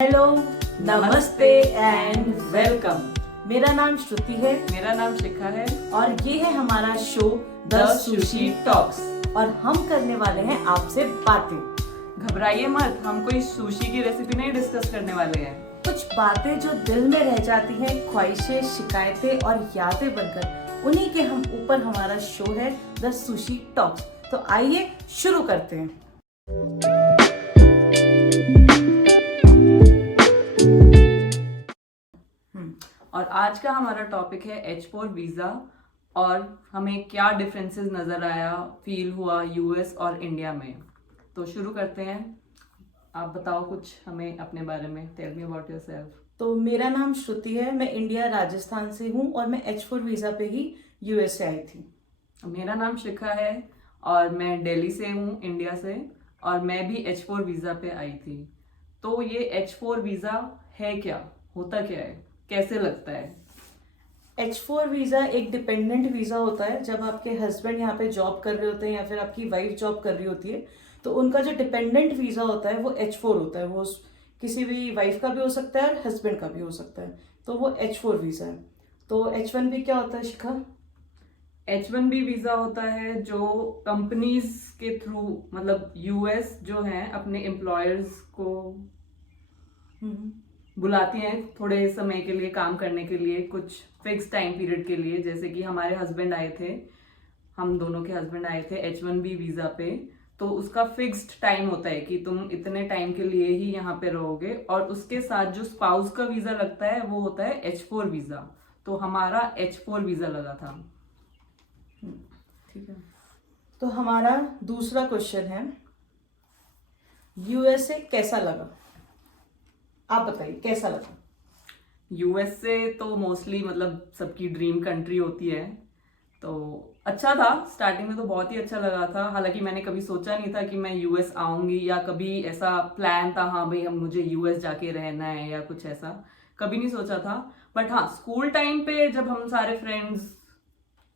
Hello, नमस्ते and welcome. मेरा नाम श्रुति है। मेरा नाम शिखा है और ये है हमारा शो द सुशी टॉक्स और हम करने वाले हैं आपसे बातें। घबराइए मत, हम कोई सुशी की रेसिपी नहीं डिस्कस करने वाले हैं। कुछ बातें जो दिल में रह जाती हैं, ख्वाहिशें, शिकायतें और यादें बनकर, उन्हीं के हम ऊपर हमारा शो है द सुशी टॉक्स। तो आइए शुरू करते हैं। और आज का हमारा टॉपिक है H4 वीजा और हमें क्या डिफरेंसेस नजर आया, फील हुआ यूएस और इंडिया में। तो शुरू करते हैं। आप बताओ कुछ हमें अपने बारे में। Tell me about yourself. तो मेरा नाम श्रुति है, मैं इंडिया राजस्थान से हूँ और मैं H4 वीजा पे ही यूएस से आई थी। मेरा नाम शिखा है और मैं दिल्ली से हूँ, इंडिया से, और मैं भी H4 वीजा पे आई थी। तो ये H4 वीजा है क्या, होता क्या है, कैसे लगता है? H4 वीजा एक डिपेंडेंट वीजा होता है। जब आपके हस्बैंड यहाँ पे जॉब कर रहे होते हैं या फिर आपकी वाइफ जॉब कर रही होती है, तो उनका जो डिपेंडेंट वीजा होता है वो H4 होता है। वो किसी भी वाइफ का भी हो सकता है और हस्बैंड का भी हो सकता है, तो वो H4 वीजा है। तो H1B क्या होता है शिखा? H1B वीजा होता है जो कंपनीज के थ्रू, मतलब यूएस जो है अपने एम्प्लॉयर्स को बुलाती हैं थोड़े समय के लिए काम करने के लिए, कुछ फिक्स टाइम पीरियड के लिए। जैसे कि हमारे हस्बैंड आए थे, हम दोनों के हस्बैंड आए थे H1B वीजा पे। तो उसका फिक्स्ड टाइम होता है कि तुम इतने टाइम के लिए ही यहाँ पे रहोगे, और उसके साथ जो स्पाउस का वीजा लगता है वो होता है H4 वीजा। तो हमारा H4 वीजा लगा था। ठीक है। तो हमारा दूसरा क्वेश्चन है, यूएसए कैसा लगा? आप बताइए कैसा लगा? यूएस से तो मोस्टली मतलब सबकी ड्रीम कंट्री होती है, तो अच्छा था। स्टार्टिंग में तो बहुत ही अच्छा लगा था। हालांकि मैंने कभी सोचा नहीं था कि मैं यूएस आऊंगी, या कभी ऐसा प्लान था हाँ भाई हम मुझे यूएस जाके रहना है या कुछ ऐसा, कभी नहीं सोचा था। बट हाँ, स्कूल टाइम पे जब हम सारे फ्रेंड्स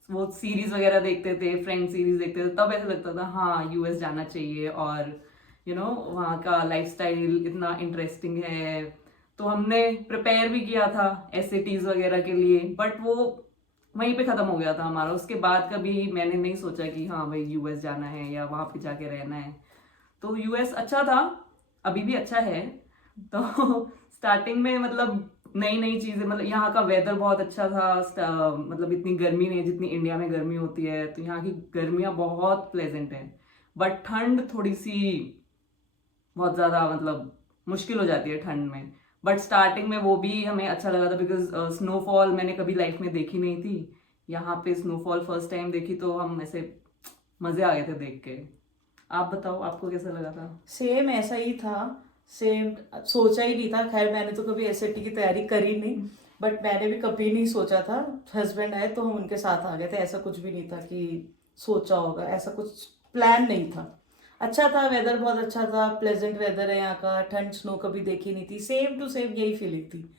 वो सीरीज वगैरह देखते थे, फ्रेंड सीरीज देखते थे, तब ऐसा लगता था हाँ यूएस जाना चाहिए, और वहाँ का लाइफस्टाइल इतना इंटरेस्टिंग है। तो हमने प्रिपेयर भी किया था एसएटीज वगैरह के लिए, बट वो वहीं पे खत्म हो गया था हमारा। उसके बाद कभी मैंने नहीं सोचा कि हाँ भाई यूएस जाना है या वहां पे जाके रहना है। तो यूएस अच्छा था, अभी भी अच्छा है। तो स्टार्टिंग में मतलब नई नई चीजें, मतलब यहाँ का वेदर बहुत अच्छा था। मतलब इतनी गर्मी नहीं जितनी इंडिया में गर्मी होती है, तो यहाँ की गर्मियाँ बहुत प्लेजेंट हैं। बट ठंड थोड़ी सी बहुत ज्यादा मतलब मुश्किल हो जाती है ठंड में। बट स्टार्टिंग में वो भी हमें अच्छा लगा था, बिकॉज स्नोफॉल मैंने कभी लाइफ में देखी नहीं थी। यहाँ पे स्नोफॉल फर्स्ट टाइम देखी, तो हम ऐसे मजे आ गए थे देख के। आप बताओ आपको कैसा लगा था? सेम ऐसा ही था। सेम सोचा ही नहीं था। खैर मैंने तो कभी एसएटी की तैयारी करी नहीं, बट मैंने भी कभी नहीं सोचा था। हस्बैंड आए तो हम उनके साथ आ गए थे। ऐसा कुछ भी नहीं था कि सोचा होगा, ऐसा कुछ प्लान नहीं था। अच्छा था, वेदर बहुत अच्छा था, प्लेजेंट वेदर है यहाँ का। ठंड स्नो कभी देखी नहीं थी। सेम टू सेम यही फीलिंग थी,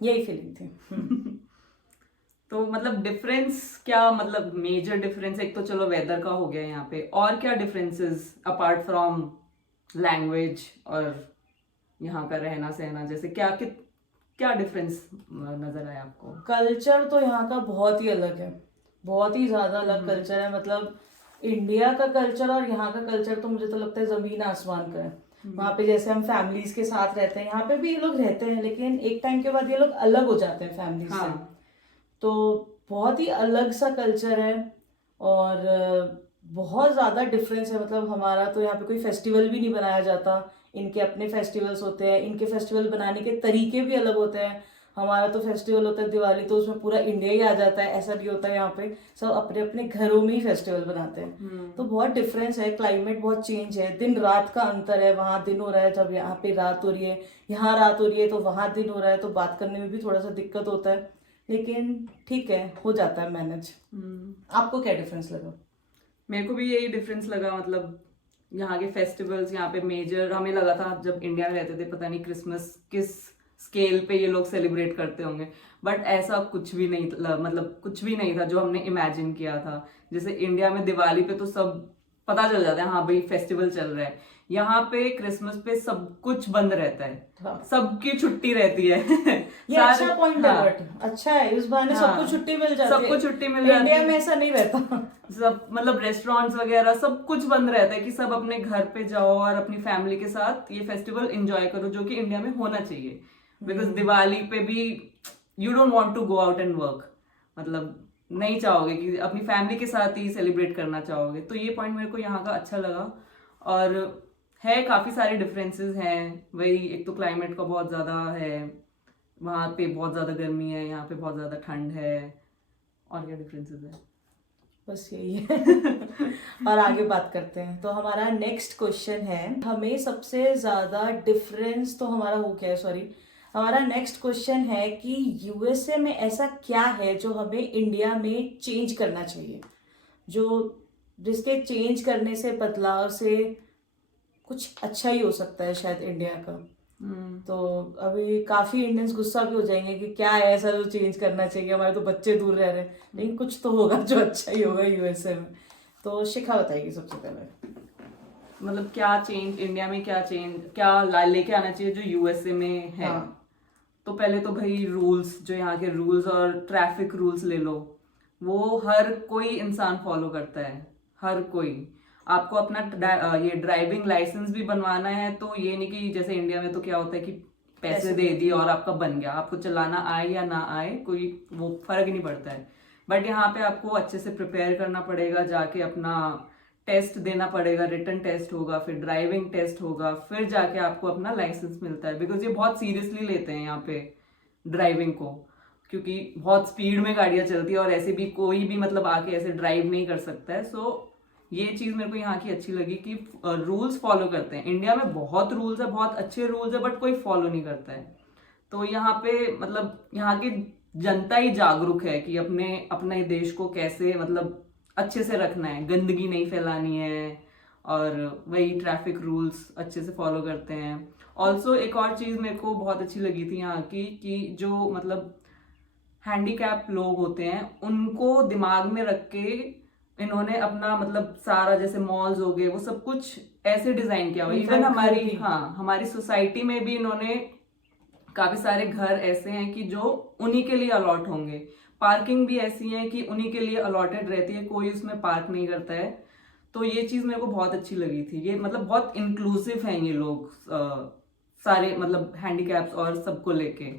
यही फीलिंग थी। तो मतलब डिफरेंस क्या, मतलब मेजर डिफरेंस, एक तो चलो वेदर का हो गया यहाँ पे, और क्या डिफरेंसेस अपार्ट फ्रॉम लैंग्वेज और यहाँ का रहना सहना, जैसे क्या डिफरेंस नजर आया आपको? कल्चर तो यहाँ का बहुत ही अलग है, बहुत ही ज्यादा अलग कल्चर है। मतलब इंडिया का कल्चर और यहाँ का कल्चर तो मुझे तो लगता है जमीन आसमान का है। वहाँ पे जैसे हम फैमिलीज के साथ रहते हैं, यहाँ पे भी ये लोग रहते हैं, लेकिन एक टाइम के बाद ये लोग अलग हो जाते हैं फैमिली से। तो बहुत ही अलग सा कल्चर है और बहुत ज़्यादा डिफरेंस है। मतलब हमारा तो यहाँ पे कोई फेस्टिवल भी नहीं बनाया जाता, इनके अपने फेस्टिवल्स होते हैं। इनके फेस्टिवल बनाने के तरीके भी अलग होते हैं। हमारा तो फेस्टिवल होता है दिवाली, तो उसमें पूरा इंडिया ही आ जाता है। ऐसा नहीं होता है, यहाँ पे सब अपने अपने घरों में ही फेस्टिवल बनाते हैं। तो बहुत डिफरेंस है, क्लाइमेट बहुत चेंज है, दिन रात का अंतर है। वहाँ दिन हो रहा है जब यहाँ पे रात हो रही है, यहाँ रात हो रही है तो वहाँ दिन हो रहा है, तो बात करने में भी थोड़ा सा दिक्कत होता है, लेकिन ठीक है, हो जाता है मैनेज। आपको क्या डिफरेंस लगा? मेरे को भी यही डिफरेंस लगा। मतलब यहाँ के फेस्टिवल्स यहाँ पे मेजर हमें लगा था जब इंडिया में रहते थे, पता नहीं क्रिसमस किस स्केल पे ये लोग सेलिब्रेट करते होंगे, बट ऐसा कुछ भी नहीं, मतलब कुछ भी नहीं था जो हमने इमेजिन किया था। जैसे इंडिया में दिवाली पे तो सब पता चल जाता है हाँ भाई फेस्टिवल चल रहा है, यहाँ पे क्रिसमस पे सब कुछ बंद रहता है, हाँ। सबकी छुट्टी रहती है। ये अच्छा पॉइंट है, हाँ, बट अच्छा है, इस बहाने हाँ, सबको छुट्टी मिल जाती है। सबको छुट्टी मिल जाती इंडिया है। में ऐसा नहीं रहता। सब मतलब रेस्टोरेंट्स वगैरह सब कुछ बंद रहता है कि सब अपने घर पे जाओ और अपनी फैमिली के साथ ये फेस्टिवल एंजॉय करो, जो कि इंडिया में होना चाहिए। बिकॉज दिवाली पे भी you don't want to go out and work, मतलब नहीं चाहोगे कि अपनी फैमिली के साथ ही सेलिब्रेट करना चाहोगे। तो ये पॉइंट मेरे को यहाँ का अच्छा लगा। और है काफी सारे डिफरेंसेस हैं, वही एक तो क्लाइमेट का बहुत ज्यादा है, वहाँ पे बहुत ज्यादा गर्मी है, यहाँ पे बहुत ज्यादा ठंड है। और क्या डिफरेंसेस है? बस यही है। और आगे बात करते हैं। तो हमारा नेक्स्ट क्वेश्चन है, हमें सबसे ज्यादा डिफरेंस तो हमारा हो गया है, सॉरी, हमारा नेक्स्ट क्वेश्चन है कि यूएसए में ऐसा क्या है जो हमें इंडिया में चेंज करना चाहिए, जो जिसके चेंज करने से, बदलाव से कुछ अच्छा ही हो सकता है शायद इंडिया का। तो अभी काफी इंडियंस गुस्सा भी हो जाएंगे कि क्या है ऐसा जो चेंज करना चाहिए, हमारे तो बच्चे दूर रह रहे हैं, लेकिन कुछ तो होगा जो अच्छा ही होगा यूएसए में। तो शिखा बताएगी सबसे पहले। मतलब क्या चेंज इंडिया में, क्या चेंज क्या लेके आना चाहिए जो यूएसए में है। हाँ। तो पहले तो भाई रूल्स, जो यहाँ के रूल्स और ट्रैफिक रूल्स ले लो, वो हर कोई इंसान फॉलो करता है, हर कोई। आपको अपना ये ड्राइविंग लाइसेंस भी बनवाना है तो ये नहीं कि जैसे इंडिया में तो क्या होता है कि पैसे दे दिए और आपका बन गया, आपको चलाना आए या ना आए कोई वो फर्क ही नहीं पड़ता है। बट यहाँ पे आपको अच्छे से प्रिपेयर करना पड़ेगा, जाके अपना टेस्ट देना पड़ेगा, रिटन टेस्ट होगा, फिर ड्राइविंग टेस्ट होगा, फिर जाके आपको अपना लाइसेंस मिलता है। बिकॉज ये बहुत सीरियसली लेते हैं यहाँ पे ड्राइविंग को, क्योंकि बहुत स्पीड में गाड़ियां चलती है और ऐसे भी कोई भी मतलब आके ऐसे ड्राइव नहीं कर सकता है। सो ये चीज मेरे को यहाँ की अच्छी लगी कि रूल्स फॉलो करते हैं। इंडिया में बहुत रूल्स है, बहुत अच्छे रूल्स है, बट कोई फॉलो नहीं करता है। तो यहाँ पे मतलब यहाँ की जनता ही जागरूक है कि अपने देश को कैसे मतलब अच्छे से रखना है, गंदगी नहीं फैलानी है, और वही ट्रैफिक रूल्स अच्छे से फॉलो करते हैं। ऑल्सो एक और चीज मेरे को बहुत अच्छी लगी थी यहाँ की, कि जो मतलब हैंडीकैप लोग होते हैं उनको दिमाग में रख के इन्होंने अपना मतलब सारा, जैसे मॉल्स हो गए, वो सब कुछ ऐसे डिजाइन किया हुआ। इवन हमारी सोसाइटी में भी इन्होंने काफी सारे घर ऐसे हैं कि जो उन्हीं के लिए अलॉट होंगे। पार्किंग भी ऐसी है कि उन्हीं के लिए अलॉटेड रहती है, कोई उसमें पार्क नहीं करता है। तो ये चीज मेरे को बहुत अच्छी लगी थी। ये मतलब बहुत इंक्लूसिव हैं ये लोग, सारे मतलब हैंडीकैप्स और सबको लेके।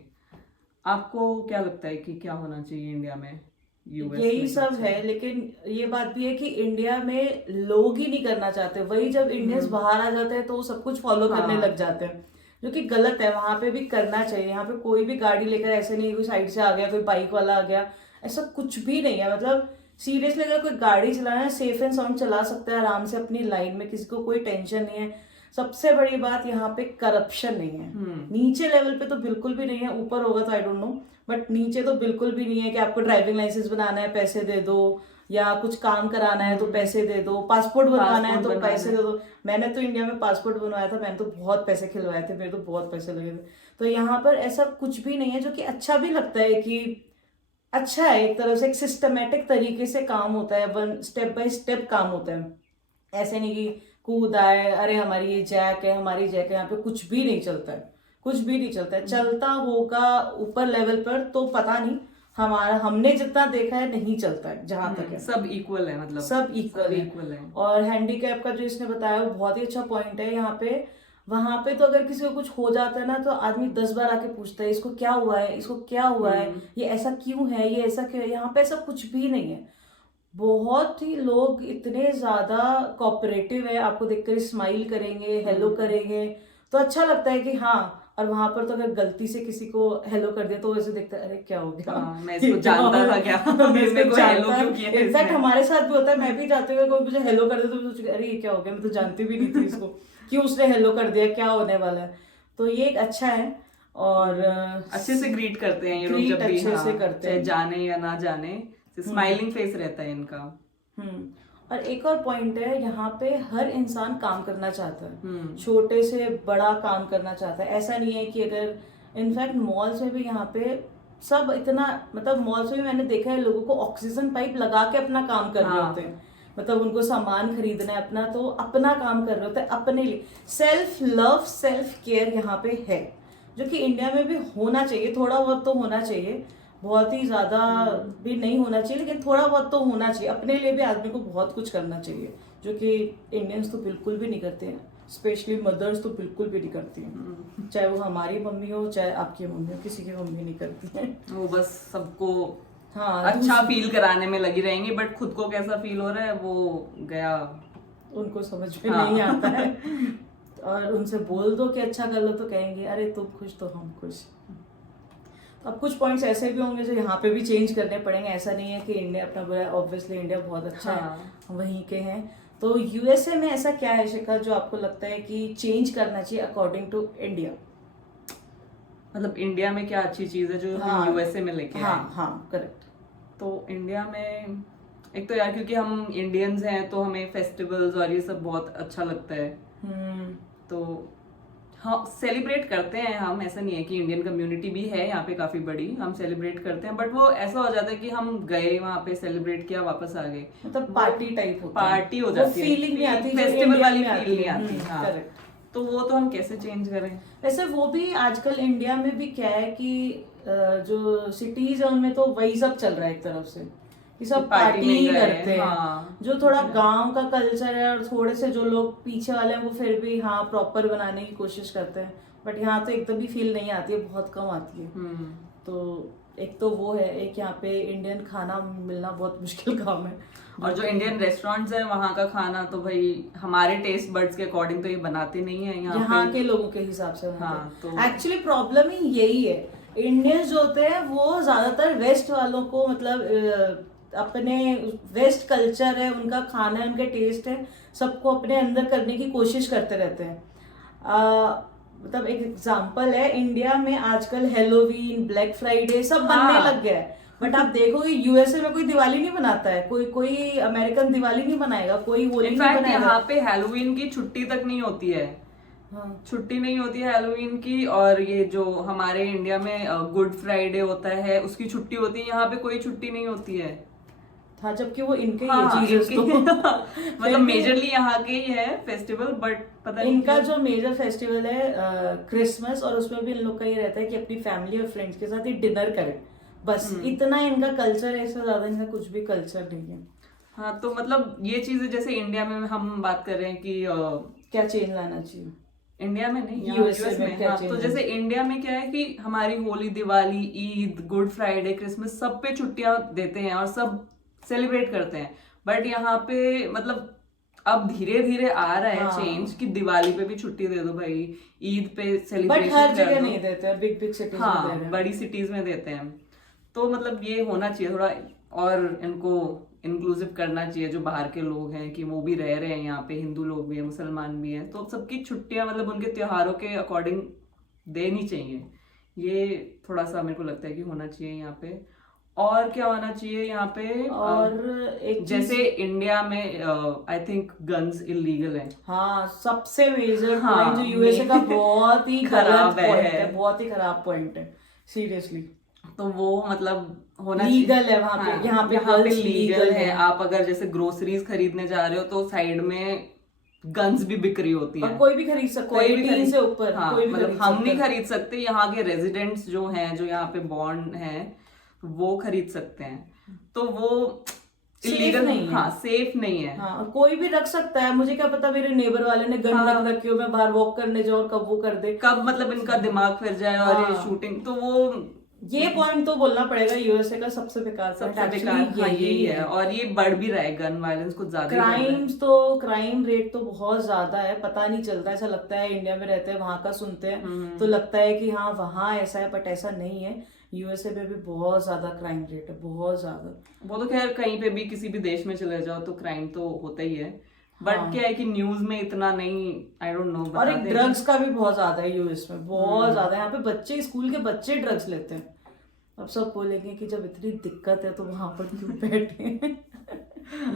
आपको क्या लगता है कि क्या होना चाहिए इंडिया में? यही सब है, लेकिन ये बात भी है कि इंडिया में लोग ही नहीं करना चाहते। वही जब इंडियंस बाहर आ जाते हैं तो वो सब कुछ फॉलो करने लग जाते हैं, जो कि गलत है। वहां पे भी करना चाहिए। यहाँ पे कोई भी गाड़ी लेकर ऐसे नहीं, कोई साइड से आ गया, कोई बाइक वाला आ गया, ऐसा कुछ भी नहीं है। मतलब सीरियसली अगर कोई गाड़ी चलाना है, सेफ एंड साउंड चला सकता है आराम से अपनी लाइन में, किसी को कोई टेंशन नहीं है। सबसे बड़ी बात यहाँ पे करप्शन नहीं है। नीचे लेवल पे तो बिल्कुल भी नहीं है, ऊपर होगा तो आई डोंट नो, बट नीचे तो बिल्कुल भी नहीं है कि आपको ड्राइविंग लाइसेंस बनाना है पैसे दे दो, या कुछ काम कराना है तो पैसे दे दो, पासपोर्ट बनवाना है तो पैसे दे दो। मैंने तो इंडिया में पासपोर्ट बनवाया था, मैंने तो बहुत पैसे खिलवाए थे, मेरे तो बहुत पैसे लगे थे। तो यहाँ पर ऐसा कुछ भी नहीं है, जो कि अच्छा भी लगता है कि अच्छा है एक तरह से, एक सिस्टमेटिक तरीके से काम होता है, वन स्टेप बाय स्टेप काम होता है। ऐसे नहीं कि कूद आए, अरे हमारी ये जैक है, हमारी जैक है, यहाँ पे कुछ भी नहीं चलता है, कुछ भी नहीं चलता है। चलता होगा ऊपर लेवल पर तो पता नहीं, हमारा हमने जितना देखा है नहीं चलता है। जहां तक है सब इक्वल है, मतलब सब इक्वल है। और हैंडीकैप का जो इसने बताया वो बहुत ही अच्छा पॉइंट है यहाँ पे। वहां पे तो अगर किसी को कुछ हो जाता है ना, तो आदमी 10 बार आके पूछता है इसको क्या हुआ है, इसको क्या हुआ है, ये ऐसा क्यों है, ये ऐसा क्यों है। यहाँ पे ऐसा कुछ भी नहीं है। बहुत ही लोग इतने ज्यादा कोऑपरेटिव है, आपको देखकर स्माइल करेंगे, हेलो करेंगे, तो अच्छा लगता है कि हाँ। और वहां पर तो अगर गलती से किसी को हेलो कर दिया तो वैसे देखता है, अरे क्या हो गया, मैं इसको जानता था क्या, मेरे को हेलो क्यों किया। इनफैक्ट हमारे साथ भी होता है, मैं भी जाते हुए कोई मुझे हेलो कर दे तो सोच अरे ये क्या हो गया, मैं तो जानती भी नहीं थी इसको, क्यों उसने हेलो कर दिया, क्या होने वाला है। तो ये एक अच्छा है। और अच्छे से ग्रीट करते हैं ये लोग जब भी, अच्छे से करते हैं, चाहे जाने या ना जाने, स्माइलिंग फेस रहता है इनका। और एक और पॉइंट है, यहाँ पे हर इंसान काम करना चाहता है, छोटे से बड़ा काम करना चाहता है। ऐसा नहीं है कि अगर, इनफैक्ट मॉल्स में भी यहाँ पे सब इतना, मतलब मॉल्स में भी मैंने देखा है लोगों को ऑक्सीजन पाइप लगा के अपना काम कर रहे होते हैं, मतलब उनको सामान खरीदना है अपना, तो अपना काम कर रहे होते हैं अपने लिए। सेल्फ लव, सेल्फ केयर यहाँ पे है, जो कि इंडिया में भी होना चाहिए, थोड़ा बहुत तो होना चाहिए, बहुत ही ज्यादा भी नहीं होना चाहिए, लेकिन थोड़ा बहुत तो होना चाहिए। अपने लिए भी आदमी को बहुत कुछ करना चाहिए, जो कि इंडियंस तो बिल्कुल भी नहीं करते हैं, स्पेशली मदर्स तो बिल्कुल भी नहीं करती हैं। चाहे वो हमारी मम्मी हो, चाहे आपकी मम्मी हो, किसी की मम्मी नहीं करती है। वो बस सबको हाँ, अच्छा फील कराने में लगी रहेंगी, बट खुद को कैसा फील हो रहा है वो गया, उनको समझ में हाँ। नहीं आता है। और उनसे बोल दो कि अच्छा कर लो तो कहेंगे अरे तुम खुश तो हम खुश। अब कुछ पॉइंट्स ऐसे भी होंगे जो यहाँ पे भी चेंज करने पड़ेंगे, ऐसा नहीं है कि इंडिया अपना बुरा है, ऑब्वियसली इंडिया बहुत अच्छा है, हम वहीं के हैं। तो यूएसए में ऐसा क्या है शिखा जो आपको लगता है कि चेंज करना चाहिए अकॉर्डिंग टू इंडिया? मतलब इंडिया में क्या अच्छी चीज है जो हम हाँ, यूएसए में लेके आए? हाँ करेक्ट। तो इंडिया में एक तो यार क्योंकि हम इंडियंस हैं तो हमें फेस्टिवल्स और ये सब बहुत अच्छा लगता है, तो हाँ सेलिब्रेट करते हैं हम, ऐसा नहीं है कि इंडियन कम्युनिटी भी है यहाँ पे काफी बड़ी, हम सेलिब्रेट करते हैं, बट वो ऐसा हो जाता है कि हम गए वहाँ पे सेलिब्रेट किया वापस आ गए, मतलब पार्टी टाइप होता है, पार्टी हो जाती है, फीलिंग नहीं आती, फेस्टिवल वाली फील नहीं आती। हाँ करेक्ट। तो वो तो हम कैसे चेंज करें? वैसे वो भी आजकल इंडिया में भी क्या है कि जो सिटीज है उनमें तो वही सब चल रहा है एक तरफ से, कि सब पार्टी ही करते हैं। हाँ। जो थोड़ा गांव का कल्चर है और थोड़े से जो लोग पीछे वाले हैं वो फिर भी हाँ प्रॉपर बनाने की कोशिश करते हैं, बट यहाँ तो एकदम भी फील नहीं आती है, बहुत कम आती है। तो एक तो वो है, एक यहाँ पे इंडियन खाना मिलना बहुत मुश्किल काम है, और जो इंडियन रेस्टोरेंट्स है वहाँ का खाना तो भाई हमारे टेस्ट बर्ड्स के अकॉर्डिंग तो ये बनाते नहीं है यहाँ के लोगों के हिसाब से। हाँ, तो एक्चुअली प्रॉब्लम ही यही है, इंडियंस जो होते हैं वो ज्यादातर वेस्ट वालों को, मतलब अपने वेस्ट कल्चर है, उनका खाना है, उनके टेस्ट है, सबको अपने अंदर करने की कोशिश करते रहते हैं। मतलब एक एग्जांपल है, इंडिया में आजकल हेलोवीन, ब्लैक फ्राइडे सब बनने लग गया है, बट आप देखोगे यूएसए में कोई दिवाली नहीं मनाता है, कोई अमेरिकन दिवाली नहीं मनाएगा, कोई होली नहीं इनफैक्ट मनाएगा। यहाँ पे हैलोवीन की छुट्टी तक नहीं होती है, छुट्टी नहीं होती है हैलोवीन की। और ये जो हमारे इंडिया में गुड फ्राइडे होता है उसकी छुट्टी होती है, यहाँ पे कोई छुट्टी नहीं होती है। हाँ, जबकि वो इनके हाँ, ही है, मतलब मेजरली यहाँ के ही है फेस्टिवल, बट पता नहीं इनका जो मेजर फेस्टिवल है क्रिसमस, और उसमें भी इन लोग का ये रहता है कि अपनी फैमिली और फ्रेंड्स के साथ ही डिनर करें, बस इतना इनका कल्चर है, इससे ज्यादा इनका कुछ भी कल्चर नहीं है। हाँ तो मतलब ये चीजें जैसे इंडिया में हम बात कर रहे हैं कि क्या चेंज लाना चाहिए इंडिया में नहीं, यूएस में क्या हाँ, चेंज तो जैसे इंडिया में क्या है कि हमारी Holi, Diwali, Eid, good Friday, Christmas सब पे छुट्टियां देते हैं और सब सेलिब्रेट करते हैं, बट यहाँ पे मतलब अब धीरे धीरे आ रहा है चेंज कि दिवाली पे भी छुट्टी दे दो भाई, ईद पे सेलिब्रेशन बट हर जगह नहीं देते हैं, बिग बिग सिटीज में दे रहे हैं। बड़ी सिटीज में देते हैं। तो मतलब ये होना चाहिए थोड़ा, और इनको इंक्लूसिव करना चाहिए जो बाहर के लोग हैं कि वो भी रह रहे हैं यहाँ पे, हिंदू लोग भी हैं, मुसलमान भी हैं, तो सबकी छुट्टियां मतलब उनके त्योहारों के अकॉर्डिंग देनी चाहिए। ये थोड़ा सा मेरे को लगता है कि होना चाहिए यहाँ पे। और क्या होना चाहिए यहाँ पे, और एक जैसे इंडिया में आई थिंक गन्स इलीगल है। हाँ, सबसे मेजर हाँ, पॉइंट जो यूएसए का बहुत ही खराब गलत पॉइंट है, है, बहुत ही खराब पॉइंट है सीरियसली। तो वो मतलब होना लीगल है वहाँ पे, यहाँ पे लीगल है। आप अगर जैसे ग्रोसरीज खरीदने जा रहे हो तो साइड में गन्स भी बिक रही होती हैं, कोई भी खरीद सकता है, 18 से ऊपर हाँ, कोई भी मतलब हम नहीं खरीद सकते, यहाँ के रेजिडेंट्स जो हैं, जो यहाँ पे बॉर्न हैं, वो खरीद सकते हैं, तो वो इलीगल नहीं है। हाँ, सेफ नहीं है। हाँ, कोई भी रख सकता है, मुझे क्या पता मेरे नेबर वाले ने गन रख रखी हो, मैं बाहर वॉक करने जाऊँ और कब वो कर दे, कब मतलब इनका दिमाग फिर जाए और ये शूटिंग, तो वो ये पॉइंट तो बोलना पड़ेगा यूएसए का सबसे बेकार यही है। और ये बढ़ भी रहा है, गन वायलेंस कुछ ज्यादा, क्राइम रेट तो बहुत ज्यादा है, पता नहीं चलता, ऐसा लगता है इंडिया में रहते हैं वहां का सुनते हैं तो लगता है कि हाँ वहां ऐसा है, बट ऐसा नहीं है। यूएसए में भी बहुत ज्यादा क्राइम रेट है, बहुत ज्यादा। वो तो खैर कहीं पे भी किसी भी देश में चले जाओ तो क्राइम तो होता ही है, बट क्या है कि न्यूज में इतना नहीं, आई डोंट नो। और एक ड्रग्स का भी बहुत ज्यादा है यूएस में, बहुत ज्यादा। यहाँ पे बच्चे, स्कूल के बच्चे ड्रग्स लेते हैं। अब सब बोलेंगे कि जब इतनी दिक्कत है तो वहां पर क्यों बैठे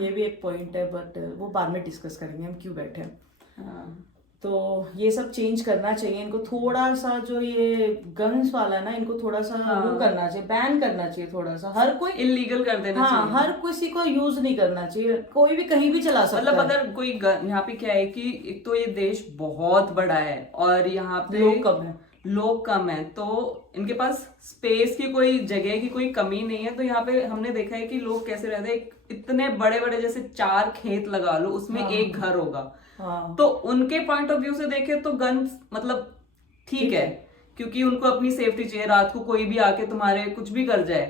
ये भी एक पॉइंट है, बट वो बाद में डिस्कस करेंगे हम क्यों बैठे हैं। तो ये सब चेंज करना चाहिए इनको, थोड़ा सा जो ये गन्स वाला ना, इनको थोड़ा सा वो करना चाहिए, बैन करना चाहिए थोड़ा सा, हर कोई इलीगल कर देना हाँ चाहिए। हर किसी को यूज नहीं करना चाहिए, कोई भी कहीं भी चला सकता मतलब है। अगर कोई यहाँ पे क्या है कि एक तो ये देश बहुत बड़ा है और यहाँ पे लोग कम है, तो इनके पास स्पेस की कोई जगह की कोई कमी नहीं है। तो यहाँ पे हमने देखा है कि लोग कैसे रहते हैं, इतने बड़े बड़े जैसे 4 खेत लगा लो, उसमें एक घर होगा। तो उनके पॉइंट ऑफ व्यू से देखे तो गन्स मतलब ठीक है, क्योंकि उनको अपनी सेफ्टी चाहिए, रात को कोई भी आके तुम्हारे कुछ भी कर जाए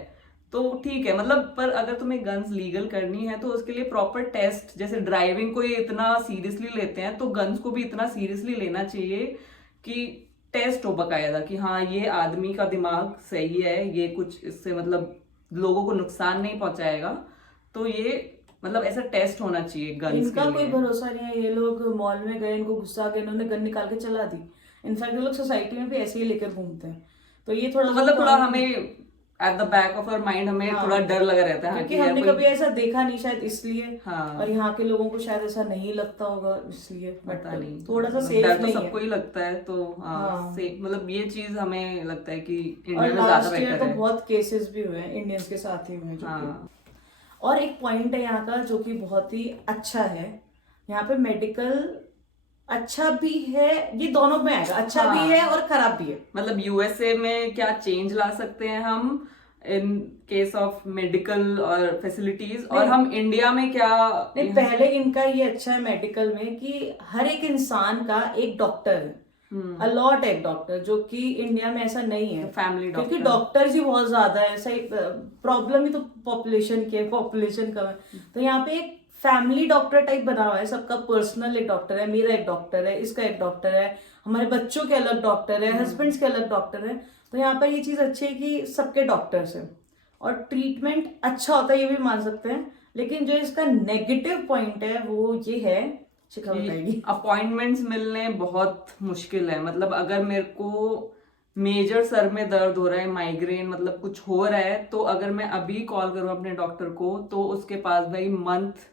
तो ठीक है। मतलब पर अगर तुम्हें गन्स लीगल करनी है तो उसके लिए प्रॉपर टेस्ट, जैसे ड्राइविंग को ये इतना सीरियसली लेते हैं तो गन्स को भी इतना सीरियसली लेना चाहिए कि टेस्ट हो बकायदा कि हाँ ये आदमी का दिमाग सही है, ये कुछ इससे मतलब लोगों को नुकसान नहीं पहुंचाएगा। तो ये मतलब ऐसा टेस्ट होना चाहिए गन्स इनका के कोई लिए। भरोसा नहीं है, ये लोग मॉल में गए, इनको गुस्सा आ गया, इन्होंने गन निकाल के चला दी। इनफैक्ट ये लोग सोसाइटी में भी ऐसे ही लेकर घूमते हैं। तो ये थोड़ा मतलब थोड़ा हमें at the back of our mind हमें थोड़ा डर लगा रहता है क्योंकि हमने कभी ऐसा देखा नहीं शायद, इसलिए। हाँ। और यहाँ के लोगों को शायद ऐसा नहीं लगता होगा, इसलिए पता नहीं, थोड़ा सा मतलब सेफ डर तो नहीं सबको है। ही लगता है। तो हाँ। मतलब ये चीज हमें लगता है कि इंडिया और में ज्यादा लास्ट ईयर बेटर तो है। बहुत केसेस भी हुए हैं इंडियंस के साथ ही हुए, जो हाँ। और एक पॉइंट है यहाँ का जो कि बहुत ही अच्छा है, यहाँ पे मेडिकल अच्छा भी है, ये दोनों में आएगा, अच्छा भी है और खराब भी है। मतलब यूएसए में क्या चेंज ला सकते हैं हम इन केस ऑफ मेडिकल और फैसिलिटीज, और हम इंडिया में क्या नहीं, पहले इनका ये अच्छा है मेडिकल में कि हर एक इंसान का एक डॉक्टर है, अलॉट एक डॉक्टर, जो कि इंडिया में ऐसा नहीं है। फैमिली डॉक्टर, क्योंकि डॉक्टर्स ही बहुत ज्यादा है, सही प्रॉब्लम ही तो पॉपुलेशन की है, पॉपुलेशन कम है। तो यहाँ पे एक फैमिली डॉक्टर टाइप बना हुआ है, सबका पर्सनल एक डॉक्टर है, मेरा एक डॉक्टर है, इसका एक डॉक्टर है, हमारे बच्चों के अलग डॉक्टर है, हस्बैंड्स के अलग डॉक्टर है। तो यहाँ पर ये चीज अच्छी है कि सबके डॉक्टर्स हैं और ट्रीटमेंट अच्छा होता है, ये भी मान सकते हैं। लेकिन जो इसका नेगेटिव पॉइंट है वो ये है, शिखा बताएगी। अपॉइंटमेंट्स मिलने बहुत मुश्किल है। मतलब अगर मेरे को मेजर सर में दर्द हो रहा है, माइग्रेन मतलब कुछ हो रहा है, तो अगर मैं अभी कॉल करूं अपने डॉक्टर को तो उसके पास भाई मंथ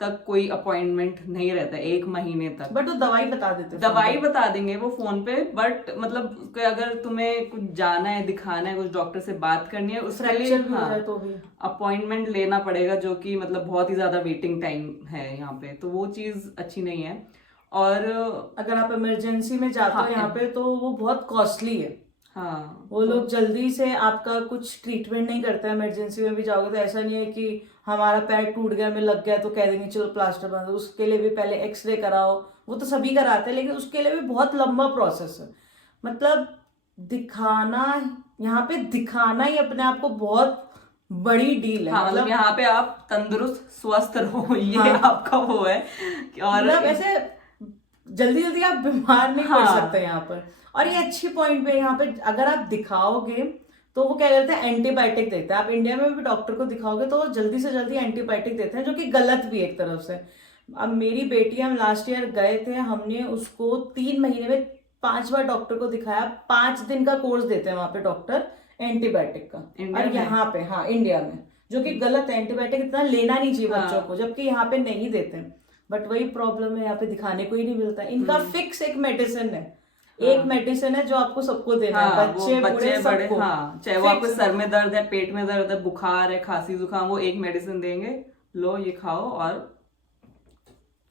तक कोई अपॉइंटमेंट नहीं रहता है, 1 महीने तक। बट वो दवाई बता देते, दवाई बता देंगे वो फोन पे, बट मतलब अगर तुम्हें कुछ जाना है, दिखाना है, कुछ डॉक्टर से बात करनी है, उसके लिए तो भी अपॉइंटमेंट लेना पड़ेगा, जो कि मतलब बहुत ही ज्यादा वेटिंग टाइम है यहाँ पे। तो वो चीज अच्छी नहीं है। और अगर आप इमरजेंसी में जाते हो यहाँ पे तो वो बहुत कॉस्टली है। हाँ, वो लोग जल्दी से आपका कुछ ट्रीटमेंट नहीं करते। इमरजेंसी में भी जाओगे तो ऐसा नहीं है कि हमारा पैर टूट गया, में लग गया तो कह देंगे चलो प्लास्टर बांध दो। उसके लिए भी पहले एक्सरे कराओ, वो तो सभी कराते हैं, लेकिन उसके लिए भी बहुत लंबा प्रोसेस है। मतलब दिखाना, यहाँ पे दिखाना ही अपने आप को बहुत बड़ी डील है। हाँ, मतलब यहाँ पे आप तंदुरुस्त स्वस्थ रहो, ये आपका वो है। और मतलब ऐसे जल्दी जल्दी आप बीमार नहीं पड़ सकते यहाँ पर। और ये अच्छी पॉइंट पे यहाँ पे अगर आप दिखाओगे तो वो क्या करते हैं, एंटीबायोटिक देते हैं। आप इंडिया में भी डॉक्टर को दिखाओगे तो जल्दी से जल्दी एंटीबायोटिक देते हैं, जो कि गलत भी है एक तरफ से। अब मेरी बेटी, हम लास्ट ईयर गए थे, हमने उसको 3 महीने में 5 बार डॉक्टर को दिखाया। 5 दिन का कोर्स देते हैं वहां पे डॉक्टर एंटीबायोटिक का। और यहाँ पे हाँ इंडिया में, जो कि गलत है, एंटीबायोटिक इतना लेना नहीं चाहिए बच्चों को, जबकि यहाँ पे नहीं देते हैं। बट वही प्रॉब्लम है, यहाँ पे दिखाने को ही नहीं मिलता। इनका फिक्स एक मेडिसिन है, एक मेडिसिन है जो आपको सबको देना है, बच्चे बूढ़े सबको। हाँ, चाहे वो आपको सर में दर्द है, पेट में दर्द है, बुखार है, खांसी जुकाम, वो एक मेडिसिन देंगे, लो ये खाओ। और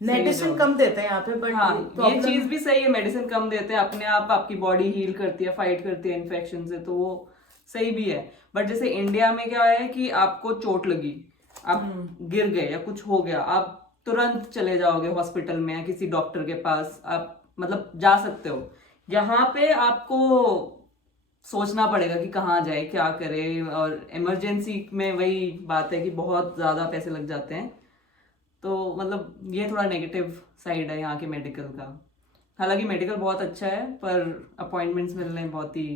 मेडिसिन कम देते हैं यहाँ पे, बट हाँ ये चीज भी सही है, मेडिसिन कम देते हैं, अपने आप आपकी बॉडी हील करती है, फाइट करती है इन्फेक्शन से, तो वो सही भी है। बट जैसे इंडिया में क्या है कि आपको चोट लगी, आप गिर गए या कुछ हो गया, आप तुरंत चले जाओगे हॉस्पिटल में या किसी डॉक्टर के पास, आप मतलब जा सकते हो। यहाँ पे आपको सोचना पड़ेगा कि कहाँ जाए, क्या करे, और इमरजेंसी में वही बात है कि बहुत ज्यादा पैसे लग जाते हैं। तो मतलब ये थोड़ा नेगेटिव साइड है यहाँ के मेडिकल का। हालांकि मेडिकल बहुत अच्छा है, पर अपॉइंटमेंट्स मिलने बहुत ही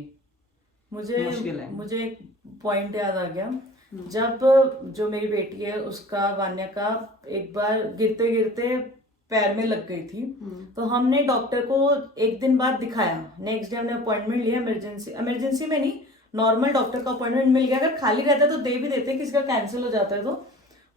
मुश्किल है। मुझे एक पॉइंट याद आ गया, जब जो मेरी बेटी है उसका, वान्या का, एक बार गिरते गिरते पैर में लग गई थी। तो हमने डॉक्टर को 1 दिन बाद दिखाया, नेक्स्ट डे हमने अपॉइंटमेंट लिया। इमरजेंसी में नहीं, नॉर्मल डॉक्टर का अपॉइंटमेंट मिल गया। अगर खाली रहता है तो दे भी देते, किसी का कैंसिल हो जाता है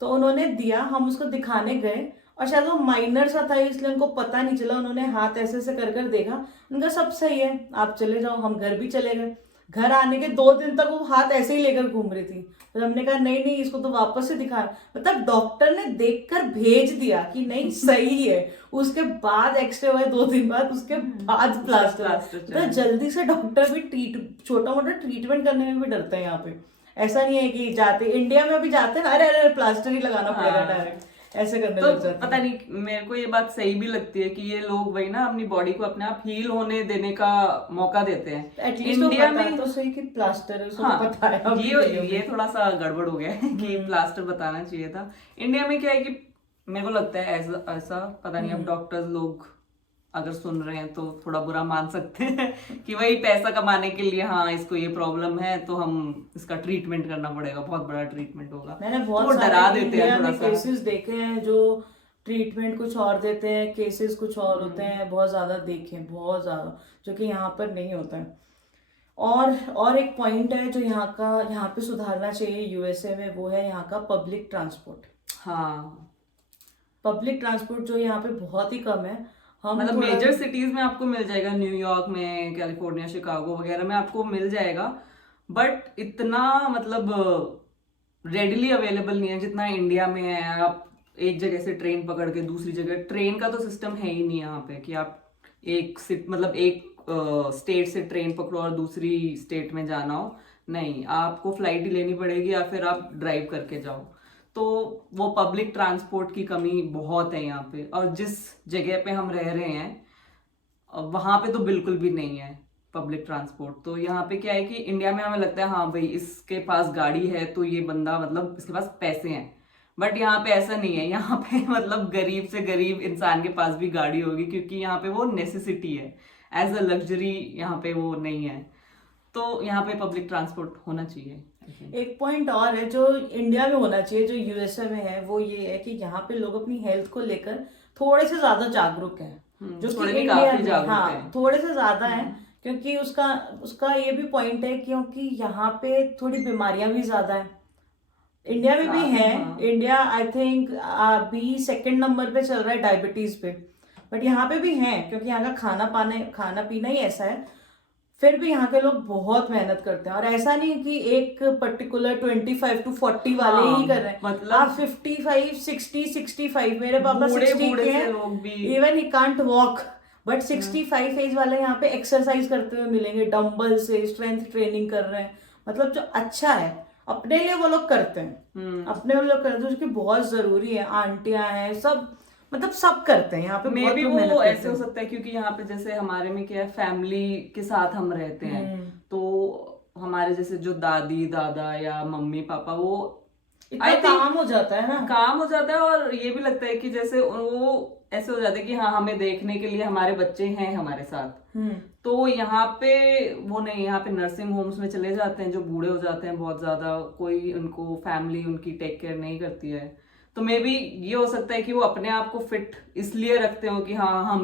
तो उन्होंने दिया। हम उसको दिखाने गए और शायद वो माइनर सा था इसलिए उनको पता नहीं चला, उन्होंने हाथ ऐसे ऐसे कर कर देखा, उनका सब सही है आप चले जाओ, हम घर भी चले गए। घर आने के 2 दिन तक वो हाथ ऐसे ही लेकर घूम रही थी, तो हमने कहा नहीं नहीं इसको तो वापस से दिखा, मतलब डॉक्टर ने देखकर भेज दिया कि नहीं सही है। उसके बाद एक्सरे हुए 2 दिन बाद, उसके बाद प्लास्टर। तो जल्दी से डॉक्टर भी छोटा मोटा ट्रीटमेंट करने में भी डरते हैं यहाँ पे। ऐसा नहीं है कि जाते इंडिया में अभी जाते हैं अरे अरे प्लास्टर ही लगाना पड़ेगा डायरेक्ट, ऐसे करने तो लग जाते पता नहीं मेरे को ये बात सही भी लगती है कि ये लोग वही ना अपनी बॉडी को अपने आप हील होने देने का मौका देते हैं। एटलीस्ट इंडिया में तो सही कि प्लास्टर है, उसको हाँ, पता है। अब ये थोड़ा सा गड़बड़ हो गया है कि प्लास्टर बताना चाहिए था। इंडिया में क्या है कि मेरे को लगता है ऐसा पता नहीं, अब डॉक्टर्स लोग अगर सुन रहे हैं तो थोड़ा बुरा मान सकते हैं कि वही पैसा कमाने के लिए, हाँ इसको ये प्रॉब्लम है तो हम इसका ट्रीटमेंट करना पड़ेगा, बहुत बड़ा ट्रीटमेंट होगा। मैंने तो बहुत डरा सारे देते हैं इंडिया थोड़ा में सा। केसेस देखे हैं जो ट्रीटमेंट कुछ और देते हैं, केसेस कुछ और होते हैं, बहुत ज्यादा देखे हैं, बहुत ज्यादा, जो कि यहाँ पर नहीं होता है। और एक पॉइंट है जो यहाँ पे सुधारना चाहिए यूएसए में, वो है यहाँ का पब्लिक ट्रांसपोर्ट। हाँ, पब्लिक ट्रांसपोर्ट जो यहाँ पे बहुत ही कम है। हम मतलब थोड़ा- मेजर सिटीज में आपको मिल जाएगा, न्यूयॉर्क में, कैलिफोर्निया, शिकागो वगैरह में आपको मिल जाएगा, बट इतना मतलब रेडिली अवेलेबल नहीं है जितना इंडिया में है। आप एक जगह से ट्रेन पकड़ के दूसरी जगह, ट्रेन का तो सिस्टम है ही नहीं यहाँ पे कि आप एक स्टेट से ट्रेन पकड़ो और दूसरी स्टेट में जाना हो, नहीं, आपको फ्लाइट ही लेनी पड़ेगी या फिर आप ड्राइव करके जाओ। तो वो पब्लिक ट्रांसपोर्ट की कमी बहुत है यहाँ पे, और जिस जगह पे हम रह रहे हैं वहां पे तो बिल्कुल भी नहीं है पब्लिक ट्रांसपोर्ट। तो यहाँ पे क्या है कि इंडिया में हमें लगता है हाँ भाई इसके पास गाड़ी है तो ये बंदा मतलब इसके पास पैसे हैं, बट यहाँ पे ऐसा नहीं है। यहाँ पे मतलब गरीब से गरीब इंसान के पास भी गाड़ी होगी, क्योंकि यहाँ पे वो नेसेसिटी है, एज अ लग्जरी यहाँ पे वो नहीं है। तो यहाँ पे पब्लिक ट्रांसपोर्ट होना चाहिए। एक पॉइंट और है जो इंडिया में होना चाहिए, जो यूएसए में है, वो ये है कि यहाँ पे लोग अपनी हेल्थ को लेकर थोड़े से ज्यादा जागरूक हैं, जो थोड़े कि भी इंडिया काफी में जागरूक हाँ हैं। थोड़े से ज्यादा है, क्योंकि उसका ये भी पॉइंट है क्योंकि यहाँ पे थोड़ी बीमारियां भी ज्यादा है। इंडिया में भी है, हाँ। इंडिया आई थिंक अभी 2nd नंबर पे चल रहा है डायबिटीज पे, बट यहाँ पे भी है क्योंकि यहाँ का खाना पीना ही ऐसा है। फिर भी यहाँ के लोग बहुत मेहनत करते हैं, और ऐसा नहीं कि एक पर्टिकुलर 25 to 40 वाले ही कर रहे हैं, मतलब आप 55, 60, 65, मेरे पापा 60 के हैं, लोग भी even he can't walk, but 65 age वाले यहाँ पे एक्सरसाइज करते हुए मिलेंगे, डंबल से स्ट्रेंथ ट्रेनिंग कर रहे हैं, मतलब जो अच्छा है अपने लिए वो लोग करते हैं, अपने वो लोग करते हैं, जो कि बहुत जरूरी है। आंटियां हैं, सब मतलब सब करते हैं यहाँ पे, मे बहुत भी लोग मेहनत वो करते ऐसे हो सकता है क्योंकि यहाँ पे जैसे हमारे में क्या है, फैमिली के साथ हम रहते हैं, तो हमारे जैसे जो दादी दादा या मम्मी पापा वो इतना काम हो जाता है ना, काम हो जाता है। और ये भी लगता है कि जैसे वो ऐसे हो जाता है कि हाँ हमें देखने के लिए हमारे बच्चे हैं हमारे साथ। तो यहाँ पे वो नहीं, यहाँ पे नर्सिंग होम्स में चले जाते हैं जो बूढ़े हो जाते हैं बहुत ज्यादा, कोई उनको फैमिली उनकी टेक केयर नहीं करती है। तो मे बी ये हो सकता है कि वो अपने आप को फिट इसलिए रखते हो कि हाँ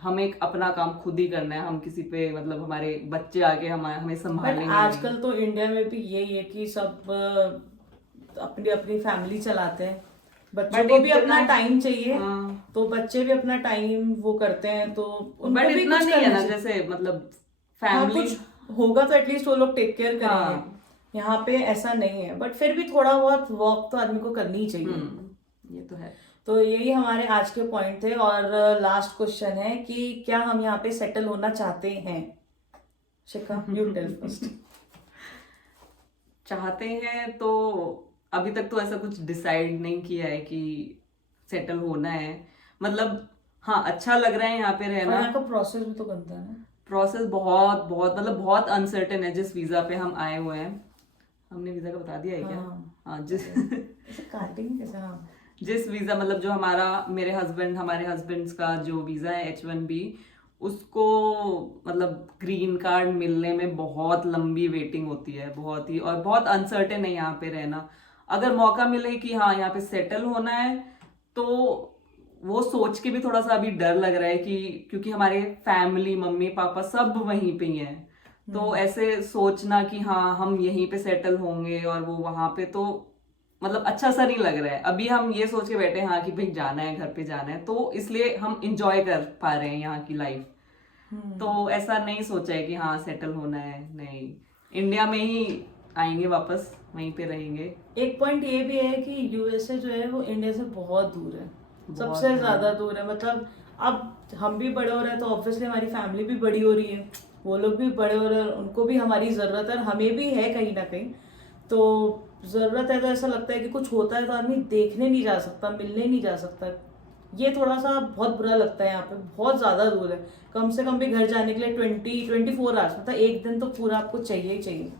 हमें अपना काम खुद ही करना है, हम किसी पे मतलब हमारे बच्चे आके हमें संभालेंगे। आजकल तो इंडिया में भी यही है कि सब अपनी अपनी फैमिली चलाते हैं, बच्चों को भी अपना टाइम चाहिए, तो बच्चे भी अपना टाइम वो करते हैं, तो बट इतना नहीं है ना, जैसे मतलब फैमिली कुछ होगा तो एटलीस्ट वो लोग टेक केयर करेंगे। यहाँ पे ऐसा नहीं है, बट फिर भी थोड़ा बहुत वॉक तो आदमी को करनी ही चाहिए। ये तो है। तो यही हमारे आज के पॉइंट थे, और लास्ट क्वेश्चन है कि क्या हम यहाँ पे सेटल होना चाहते हैं? शिखा, यू टेल फर्स्ट। चाहते हैं तो अभी तक तो ऐसा कुछ डिसाइड नहीं किया है कि सेटल होना है, मतलब हाँ अच्छा लग रहा है यहाँ पे रहना। यहाँ का प्रोसेस भी तो बनता है ना, प्रोसेस बहुत बहुत मतलब बहुत अनसर्टेन है। जिस वीजा पे हम आए हुए हैं, हमने वीजा का बता दिया है क्या? हाँ काटेंगे कैसे? हाँ, जिस वीजा मतलब जो हमारे हस्बैंड्स का जो वीजा है H1B, उसको मतलब ग्रीन कार्ड मिलने में बहुत लंबी वेटिंग होती है, बहुत ही, और बहुत अनसर्टेन है यहाँ पे रहना। अगर मौका मिले कि हाँ यहाँ पे सेटल होना है तो वो सोच के भी थोड़ा सा अभी डर लग रहा है कि क्योंकि हमारे फैमिली मम्मी पापा सब वहीं पे ही हैं, तो ऐसे सोचना कि हाँ हम यहीं पे सेटल होंगे और वो वहां पे, तो मतलब अच्छा सा नहीं लग रहा है। अभी हम ये सोच के बैठे हैं हाँ कि भाई जाना है, घर पे जाना है, तो इसलिए हम इंजॉय कर पा रहे हैं यहाँ की लाइफ। तो ऐसा नहीं सोचा है कि हाँ सेटल होना है, नहीं, इंडिया में ही आएंगे वापस, वहीं पे रहेंगे। एक पॉइंट ये भी है कि यूएसए जो है वो इंडिया से बहुत दूर है, सबसे ज्यादा दूर है। मतलब अब हम भी बड़े हो रहे हैं तो ऑब्वियसली हमारी फैमिली भी बड़ी हो रही है, वो लोग भी बड़े हो रहे हैं, उनको भी हमारी जरूरत है, और हमें भी है कहीं ना कहीं। तो जरूरत है, तो ऐसा लगता है कि कुछ होता है तो आदमी देखने नहीं जा सकता, मिलने नहीं जा सकता। ये थोड़ा सा बहुत बुरा लगता है। यहाँ पे बहुत ज्यादा दूर है, कम से कम भी घर जाने के लिए 24 आवर्स, मतलब एक दिन तो पूरा आपको चाहिए ही चाहिए।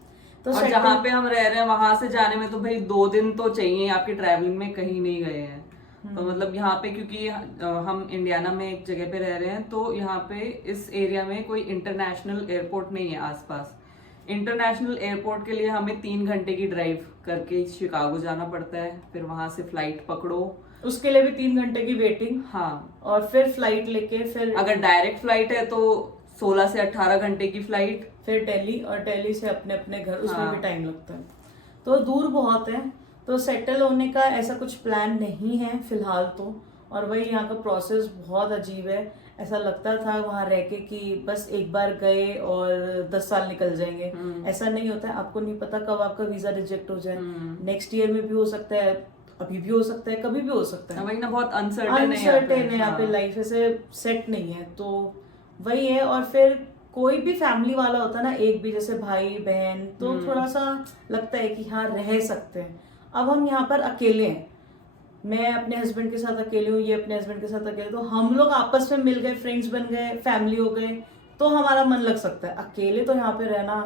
तो और जहाँ पे हम रह रहे हैं वहां से जाने में तो भाई 2 दिन तो चाहिए, आपकी ट्रैवलिंग में कहीं नहीं गए हैं। तो मतलब यहाँ पे क्योंकि हम इंडियाना में एक जगह पे रह रहे हैं, तो यहाँ पे इस एरिया में कोई इंटरनेशनल एयरपोर्ट नहीं है आसपास। इंटरनेशनल एयरपोर्ट के लिए हमें 3 घंटे की ड्राइव करके शिकागो जाना पड़ता है, फिर वहां से फ्लाइट पकड़ो, उसके लिए भी 3 घंटे की वेटिंग। हाँ, और फिर फ्लाइट लेके फिर अगर डायरेक्ट फ्लाइट है तो 16 से 18 घंटे की फ्लाइट, फिर दिल्ली, और दिल्ली से अपने अपने घर, उसमें हाँ। भी टाइम लगता है। तो दूर बहुत है। तो सेटल होने का ऐसा कुछ प्लान नहीं है फिलहाल तो। और वही यहाँ का प्रोसेस बहुत अजीब है। ऐसा लगता था वहाँ रह के कि बस एक बार गए और 10 साल निकल जाएंगे, ऐसा नहीं होता है। आपको नहीं पता कब आपका वीजा रिजेक्ट हो जाए, नेक्स्ट ईयर में भी हो सकता है, अभी भी हो सकता है, कभी भी हो सकता है। वही ना, बहुत अनसर्टेन है यहाँ पे लाइफ, ऐसे सेट नहीं है। तो वही है। और फिर कोई भी फैमिली वाला होता है ना, एक भी जैसे भाई बहन, तो थोड़ा सा लगता है कि हाँ रह सकते हैं। अब हम यहाँ पर अकेले हैं, मैं अपने हस्बैंड के साथ अकेले हूँ, ये अपने हस्बैंड के साथ अकेले, तो हम लोग आपस में मिल गए, फ्रेंड्स बन गए, फैमिली हो गए, तो हमारा मन लग सकता है। अकेले तो यहाँ पे रहना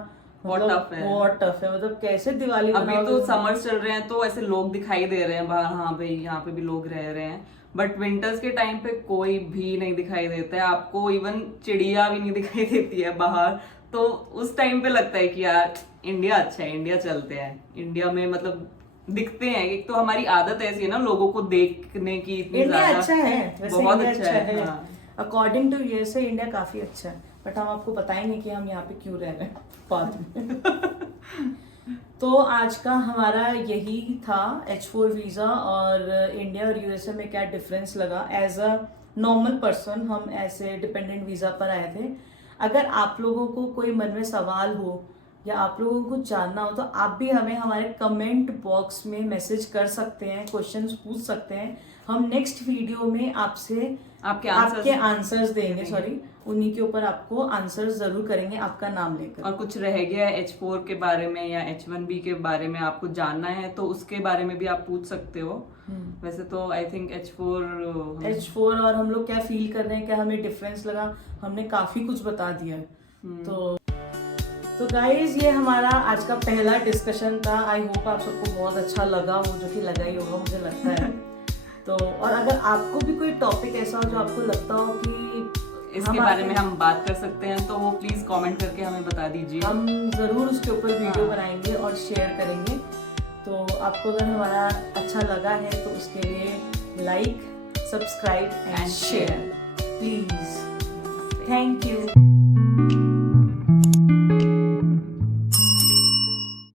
बहुत टफ है, बहुत टफ है। मतलब कैसे दिवाली अभी तो समर्स चल रहे हैं तो ऐसे लोग दिखाई दे रहे हैं बाहर, हाँ भाई यहाँ पे भी लोग रह रहे हैं, बट विंटर्स के टाइम पे कोई भी नहीं दिखाई देता है आपको, इवन चिड़िया भी नहीं दिखाई देती है बाहर। तो उस टाइम पे लगता है कि यार इंडिया अच्छा है, इंडिया चलते हैं। इंडिया में मतलब दिखते हैं, एक तो हमारी आदत ऐसी है ना लोगों को देखने की, इतनी इंडिया ज्यादा अच्छा है, वैसे बहुत इंडिया अच्छा है। अकॉर्डिंग टू यूएसए इंडिया काफी अच्छा है, बट हम आपको बताएंगे कि हम यहाँ पे क्यों रह रहे हैं बाद में। तो आज का हमारा यही था, H4 वीजा और इंडिया और यूएसए में क्या डिफरेंस लगा। एज अ नॉर्मल पर्सन हम ऐसे डिपेंडेंट वीजा पर आए थे। अगर आप लोगों को कोई मन में सवाल हो या आप लोगों को जानना हो तो आप भी हमें हमारे कमेंट बॉक्स में मैसेज कर सकते हैं, क्वेश्चंस पूछ सकते हैं। हम नेक्स्ट वीडियो में आपसे आपके आंसर्स देंगे, सॉरी, उन्हीं के ऊपर आपको आंसर्स जरूर करेंगे आपका नाम लेकर। और कुछ रह गया है H4 के बारे में या H1B के बारे में आपको जानना है तो उसके बारे में भी आप पूछ सकते हो। वैसे तो आई थिंक H4 और हम लोग क्या फील कर रहे हैं, क्या हमें डिफरेंस लगा, हमने काफी कुछ बता दिया है। तो गाइज ये हमारा आज का पहला डिस्कशन था। आई होप आप सबको बहुत अच्छा लगा हो, जो कि लगा ही होगा, मुझे लगता है। तो और अगर आपको भी कोई टॉपिक ऐसा हो जो आपको लगता हो कि इसके बारे में हम बात कर सकते हैं तो वो प्लीज कमेंट करके हमें बता दीजिए, हम जरूर उसके ऊपर वीडियो बनाएंगे और शेयर करेंगे। तो आपको अगर हमारा अच्छा लगा है तो उसके लिए like, subscribe and share please. Thank you.